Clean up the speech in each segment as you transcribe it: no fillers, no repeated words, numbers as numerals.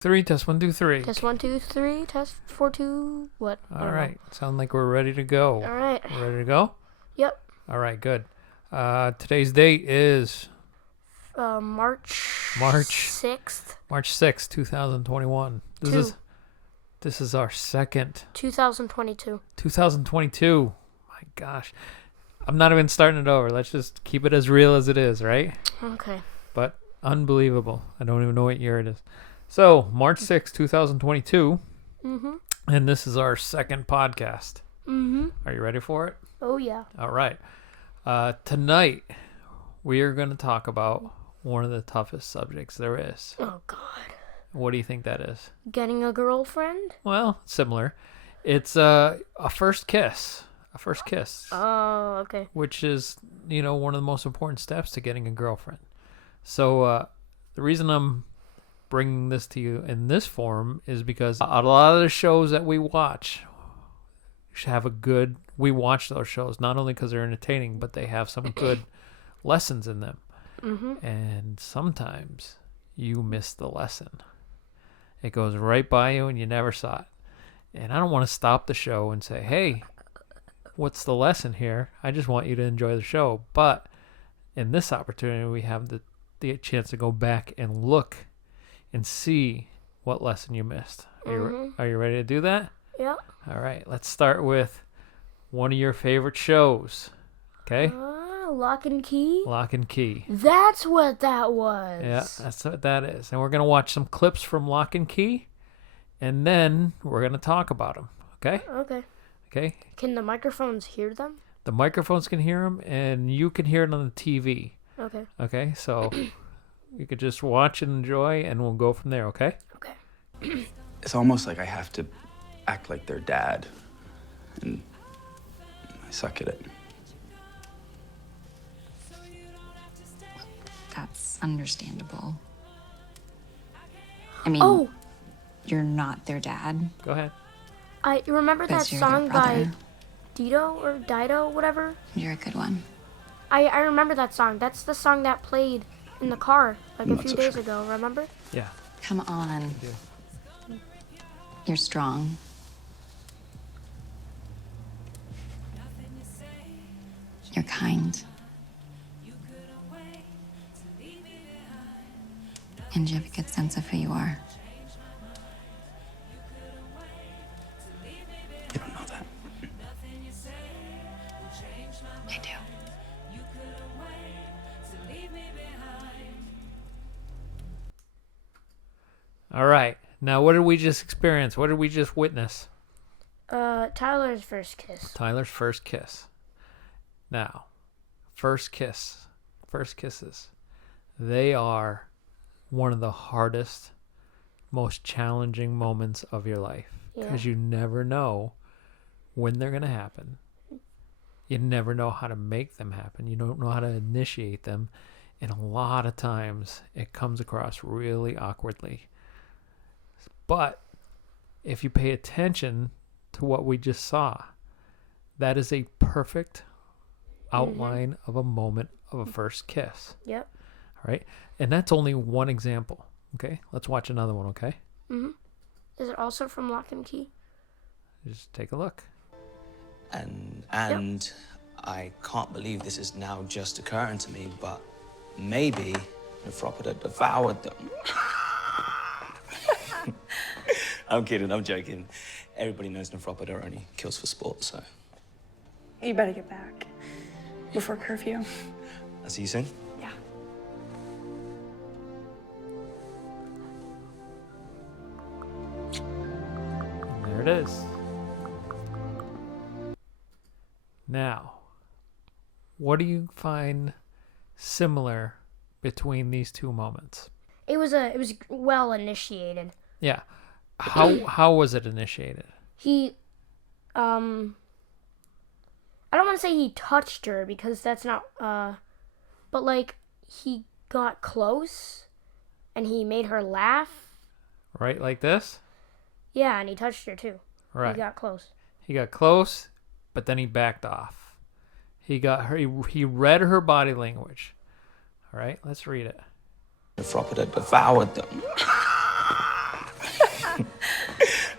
Three, test 1, 2, 3. Test 1, 2, 3. Test 4, 2. What? All right. Sound like we're ready to go. All right. Ready to go? Yep. All right, good. Today's date is March 6th. March 6th, 2021. This is our second 2022. 2022. My gosh. I'm not even starting it over. Let's just keep it as real as it is, right? Okay. But unbelievable. I don't even know what year it is. So, March 6th, 2022. Mm-hmm. And this is our second podcast. Mm-hmm. Are you ready for it? Oh, yeah. All right. Tonight, we are going to talk about one of the toughest subjects there is. Oh, God. What do you think that is? Getting a girlfriend? Well, similar. It's a first kiss. A first kiss. Oh, okay. Which is, one of the most important steps to getting a girlfriend. So, the reason I'm bringing this to you in this form is because a lot of the shows that we watch we watch those shows not only because they're entertaining, but they have some good lessons in them. Mm-hmm. And sometimes you miss the lesson. It goes right by you and you never saw it. And I don't want to stop the show and say, hey, what's the lesson here? I just want you to enjoy the show. But in this opportunity, we have the chance to go back and look and see what lesson you missed. Are you ready to do that? Yeah. All right. Let's start with one of your favorite shows. Okay? Lock and Key? Lock and Key. That's what that was. Yeah, that's what that is. And we're going to watch some clips from Lock and Key, and then we're going to talk about them. Okay? Okay. Okay? Can the microphones hear them? The microphones can hear them, and you can hear it on the TV. Okay. Okay? So you could just watch and enjoy, and we'll go from there, okay? Okay. It's almost like I have to act like their dad, and I suck at it. That's understandable. I mean, You're not their dad. Go ahead. I remember that But you're their song by brother. Dido, whatever. You're a good one. I remember that song. That's the song that played in the car like a Not few so days sure. ago, remember? Yeah. Come on. Yeah. You're strong. You're kind. And you have a good sense of who you are. You don't know that. I do. All right. Now, what did we just experience? What did we just witness? Tyler's first kiss. Tyler's first kiss. Now, first kisses, they are one of the hardest, most challenging moments of your life because you never know when they're going to happen. You never know how to make them happen. You don't know how to initiate them. And a lot of times it comes across really awkwardly. But if you pay attention to what we just saw, that is a perfect outline of a moment of a first kiss. Yep. All right. And that's only one example. Okay. Let's watch another one. Okay. Mm-hmm. Is it also from Lock and Key? Just take a look. And I can't believe this is now just occurring to me, but maybe Nephropoda devoured them. I'm kidding, I'm joking. Everybody knows Nephropoda only kills for sport, so. You better get back before curfew. I'll see you soon. Yeah. And there it is. Now, what do you find similar between these two moments? It was well initiated. Yeah. How was it initiated? He I don't want to say he touched her because that's not but like he got close and he made her laugh. Right, like this? Yeah, and he touched her too. Right. He got close. He got close, but then he backed off. He got her. He read her body language. All right, let's read it. Nephropoda devoured them.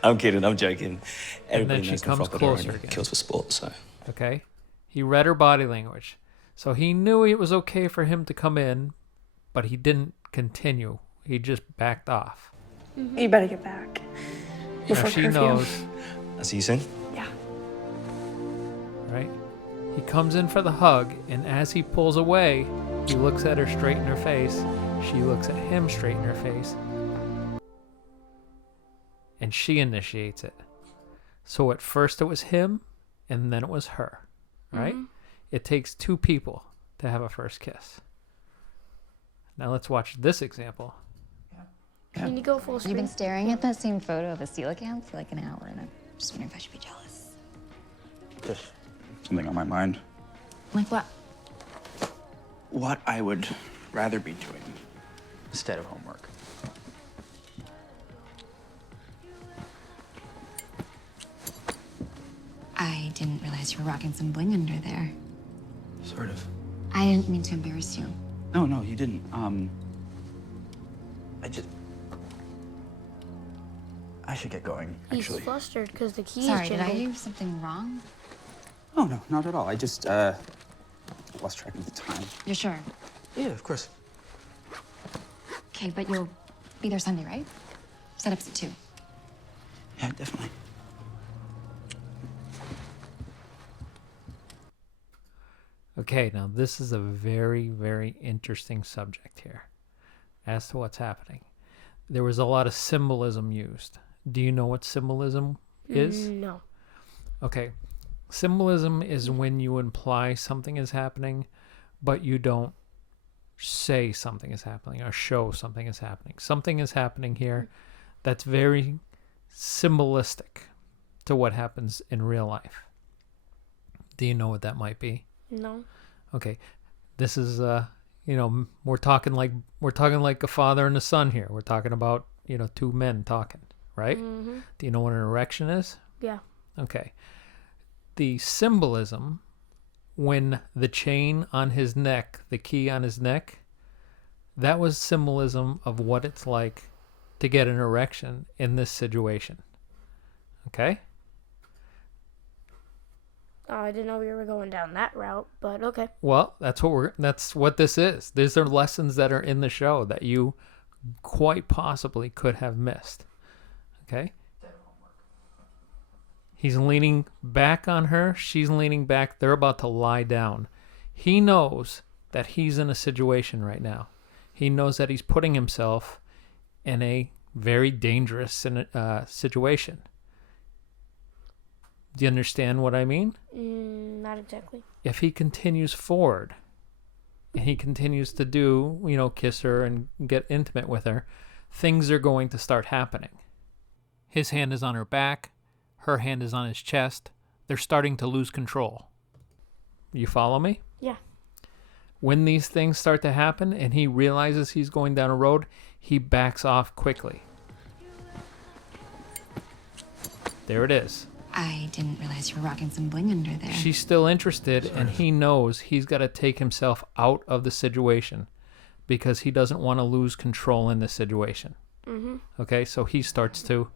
I'm kidding. I'm joking. And then Everybody she knows comes Nefropodor closer only again. kills for sport, so. Okay? He read her body language. So he knew it was okay for him to come in, but he didn't continue. He just backed off. You better get back. Now Before she curfew. knows, I see you soon. Yeah. right? He comes in for the hug, and as he pulls away, he looks at her straight in her face. She looks at him straight in her face. And she initiates it. So at first it was him, and then it was her, right? It takes two people to have a first kiss. Now let's watch this example. Can you go full You've screen? been staring at that same photo of a coelacanth for like an hour, and I'm just wondering if I should be jealous. Just something on my mind. Like what? What I would rather be doing instead of homework. I didn't realize you were rocking some bling under there. Sort of. I didn't mean to embarrass you. No, you didn't. I should get going, He's actually. flustered because the keys Sorry, did I jingled. do something wrong? Oh, no, not at all. I just, lost track of the time. You're sure? Yeah, of course. Okay, but you'll be there Sunday, right? Setup's at 2. Yeah, definitely. Okay, now this is a very, very interesting subject here as to what's happening. There was a lot of symbolism used. Do you know what symbolism is? No. Okay. Symbolism is when you imply something is happening, but you don't say something is happening or show something is happening. Something is happening here that's very symbolistic to what happens in real life. Do you know what that might be? No. Okay. This is we're talking like a father and a son here. We're talking about, two men talking, right? Mm-hmm. Do you know what an erection is? Yeah. Okay. The symbolism when the chain on his neck, the key on his neck, that was symbolism of what it's like to get an erection in this situation. Okay? Oh, I didn't know we were going down that route, but okay. Well, that's what this is. These are lessons that are in the show that you quite possibly could have missed. Okay? He's leaning back on her. She's leaning back. They're about to lie down. He knows that he's in a situation right now. He knows that he's putting himself in a very dangerous situation. Do you understand what I mean? Not exactly. If he continues forward and he continues to do, kiss her and get intimate with her, things are going to start happening. His hand is on her back. Her hand is on his chest. They're starting to lose control. You follow me? Yeah. When these things start to happen and he realizes he's going down a road, he backs off quickly. There it is. I didn't realize you were rocking some bling under there. She's still interested, and he knows he's got to take himself out of the situation because he doesn't want to lose control in this situation. Mm-hmm. Okay, so he starts to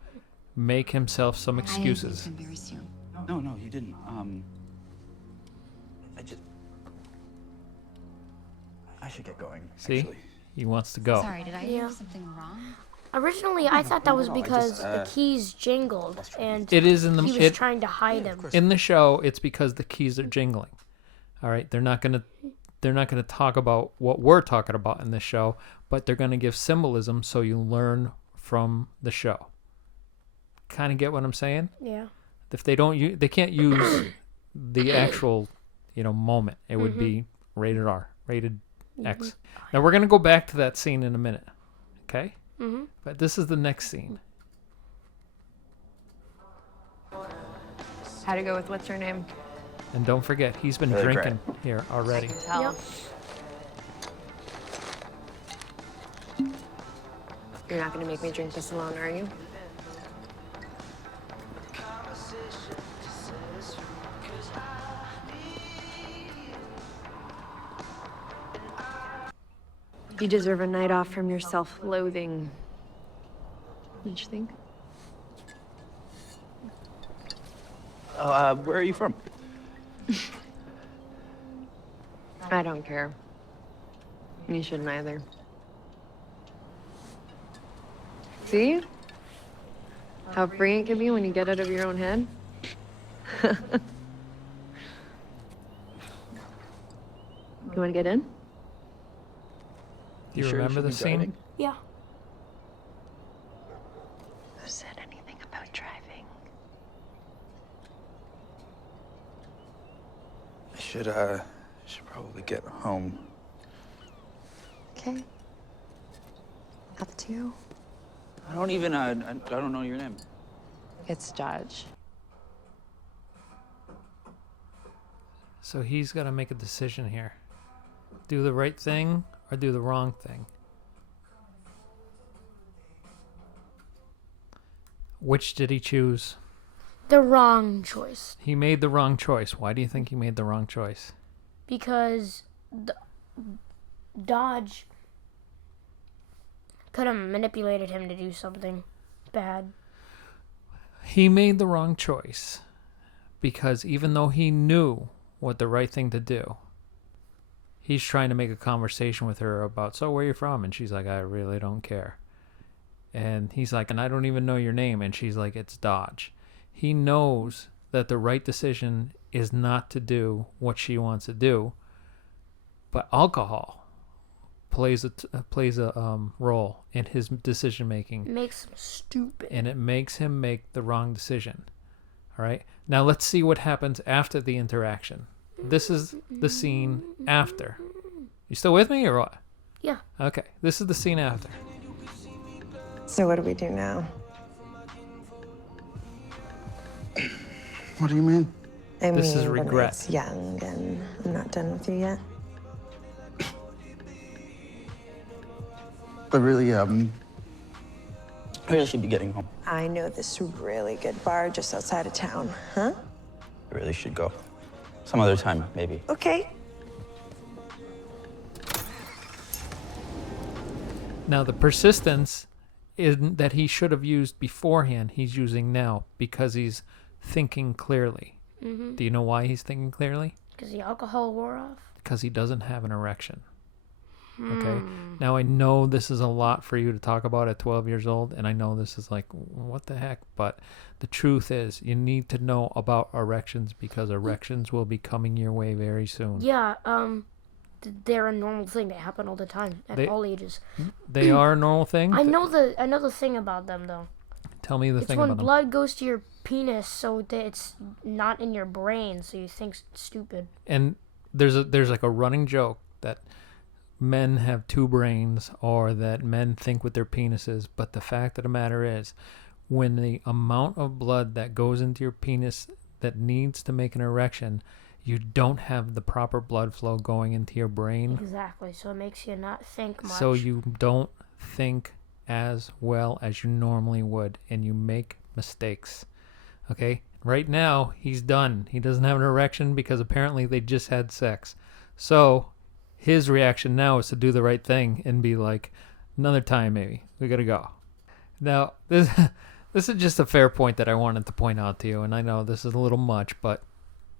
make himself some excuses. I didn't mean to embarrass you. No, you didn't. I should get going, See? actually. He wants to go. Sorry, did I Yeah. do something wrong? Originally, I thought that was no, I because just, the keys jingled and It is in the he was trying to hide him. in the show. It's because the keys are jingling. All right, they're not gonna talk about what we're talking about in this show, but they're gonna give symbolism so you learn from the show. Kind of get what I'm saying? Yeah. If they don't, they can't use the actual, moment. It would be rated R, rated X. Now we're gonna go back to that scene in a minute, okay? Mm-hmm. But this is the next scene. How'd it go with what's her name? And don't forget, he's been Really drinking here already. Tell. Yep. You're not gonna make me drink this alone, are you? You deserve a night off from your self-loathing. Don't you think? Where are you from? I don't care. You shouldn't either. See? How free it can be when you get out of your own head? You want to get in? Do you sure remember should the be scene? driving? Yeah. Who said anything about driving? I should probably get home. Okay. Up to you. I don't know your name. It's Dodge. So he's got to make a decision here. Do the right thing or do the wrong thing? Which did he choose? The wrong choice. He made the wrong choice. Why do you think he made the wrong choice? Because Dodge could have manipulated him to do something bad. He made the wrong choice because even though he knew what the right thing to do, he's trying to make a conversation with her about, so where are you from? And she's like, I really don't care. And he's like, and I don't even know your name. And she's like, it's Dodge. He knows that the right decision is not to do what she wants to do, but alcohol plays a role in his decision making. Makes him stupid. And it makes him make the wrong decision. All right. Now let's see what happens after the interaction. This is the scene after. You still with me or what? Yeah. Okay. This is the scene after. So what do we do now? What do you mean? I This is mean, the regret. night's young and I'm not done with you yet. I really should be getting home. I know this really good bar just outside of town, huh? I really should go. Some other time, maybe. Okay. Now the persistence isn't that he should have used beforehand. He's using now because he's thinking clearly. Mm-hmm. Do you know why he's thinking clearly? Because the alcohol wore off. Because he doesn't have an erection. Okay. Now I know this is a lot for you to talk about at 12 years old, and I know this is like, what the heck? But the truth is, you need to know about erections because erections will be coming your way very soon. Yeah, they're a normal thing. They happen all the time at all ages. They are a normal thing. I know the thing about them though. Tell me the It's thing when about them. blood goes to your penis, so that it's not in your brain, so you think stupid. And there's like a running joke that men have two brains or that men think with their penises, but the fact of the matter is when the amount of blood that goes into your penis that needs to make an erection, you don't have the proper blood flow going into your brain, Exactly. So it makes you not think much. so you don't think as well as you normally would and you make mistakes. Okay, right now he's done. He doesn't have an erection because apparently they just had sex. So his reaction now is to do the right thing and be like, another time maybe. We gotta go. Now, this is just a fair point that I wanted to point out to you, and I know this is a little much, but,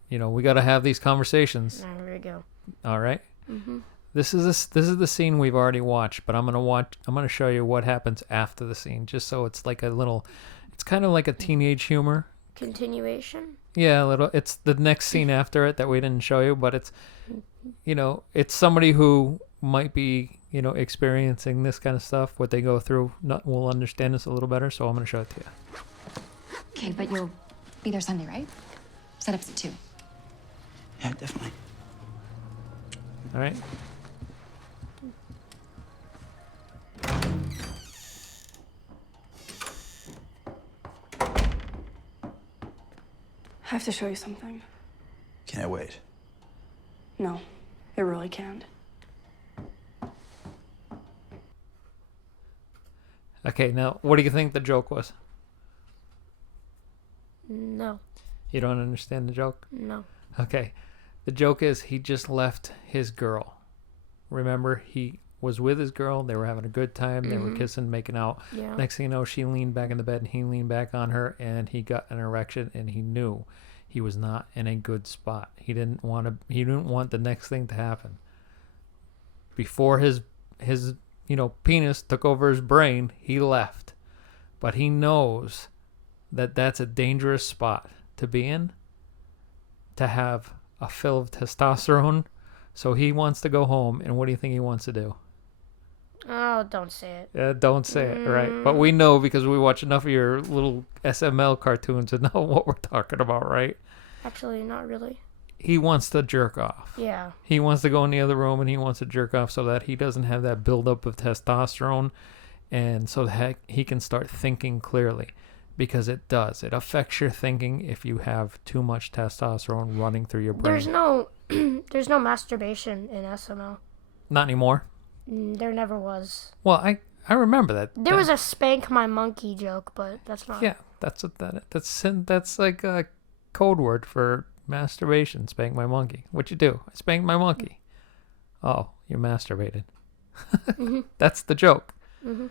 you know, we gotta have these conversations. There we go. All right? Mm-hmm. This is the scene we've already watched, but I'm gonna show you what happens after the scene, just so it's like it's kind of like a teenage humor. Continuation. Yeah, a little. It's the next scene after it that we didn't show you, but it's, you know, it's somebody who might be, you know, experiencing this kind of stuff, what they go through, will understand this a little better, so I'm going to show it to you. Okay, but you'll be there Sunday, right? Setup's at 2. Yeah, definitely. All right? I have to show you something. Can't wait. No, it really can't. Okay, now, what do you think the joke was? No. You don't understand the joke? No. Okay. The joke is he just left his girl. Remember, he was with his girl. They were having a good time. They were kissing, making out. Yeah. Next thing you know, she leaned back in the bed and he leaned back on her and he got an erection and he knew. he was not in a good spot. He didn't want the next thing to happen. Before his penis took over his brain, he left. But he knows that that's a dangerous spot to be in, to have a fill of testosterone. So he wants to go home, and what do you think he wants to do? Oh, don't say it. Don't say it, right? But we know because we watch enough of your little SML cartoons to know what we're talking about, right? Actually, not really. He wants to jerk off. Yeah. He wants to go in the other room and he wants to jerk off so that he doesn't have that buildup of testosterone, and so that he can start thinking clearly, because it does. It affects your thinking if you have too much testosterone running through your brain. There's no masturbation in SML. Not anymore. There never was. Well, I remember that. There was a spank my monkey joke, but that's not. Yeah, that's what that's like a code word for masturbation. Spank my monkey. What you do? I spanked my monkey. Oh, you masturbated. That's the joke. Mm-hmm.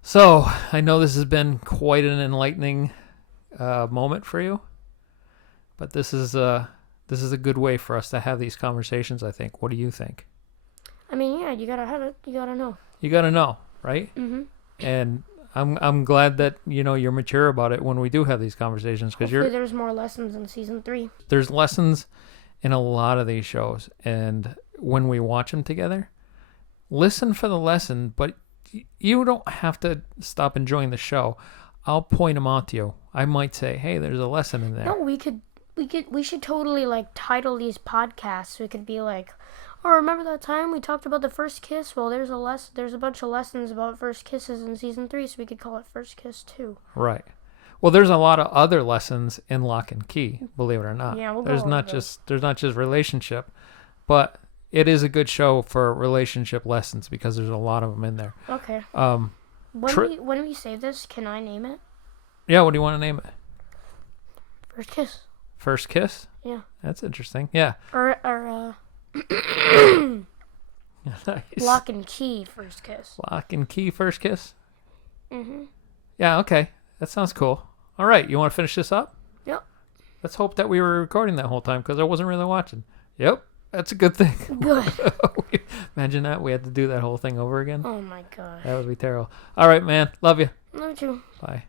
So I know this has been quite an enlightening moment for you, but this is a good way for us to have these conversations, I think. What do you think? I mean, yeah, you gotta have it. You gotta know. You gotta know, right? Mm-hmm. And I'm glad that you're mature about it when we do have these conversations, because there's more lessons in season 3. There's lessons in a lot of these shows, and when we watch them together, listen for the lesson, but you don't have to stop enjoying the show. I'll point them out to you. I might say, hey, there's a lesson in there. No, we should totally like title these podcasts. We could be like, oh, remember that time we talked about the first kiss? Well, there's a bunch of lessons about first kisses in season 3, so we could call it First Kiss 2. Right. Well, there's a lot of other lessons in Lock and Key, believe it or not. Yeah, we'll there's go not over those. there's not just relationship, but it is a good show for relationship lessons because there's a lot of them in there. Okay. Um, When we save this, can I name it? Yeah, what do you want to name it? First Kiss. First Kiss? Yeah. That's interesting. Yeah. Or Nice. Lock and Key First Kiss. Lock and Key First Kiss? Mm-hmm. Yeah, okay. That sounds cool. All right, you want to finish this up? Yep. Let's hope that we were recording that whole time because I wasn't really watching. Yep, that's a good thing. Good. Imagine that. We had to do that whole thing over again. Oh my god. That would be terrible. All right, man. Love you. Love you. Bye.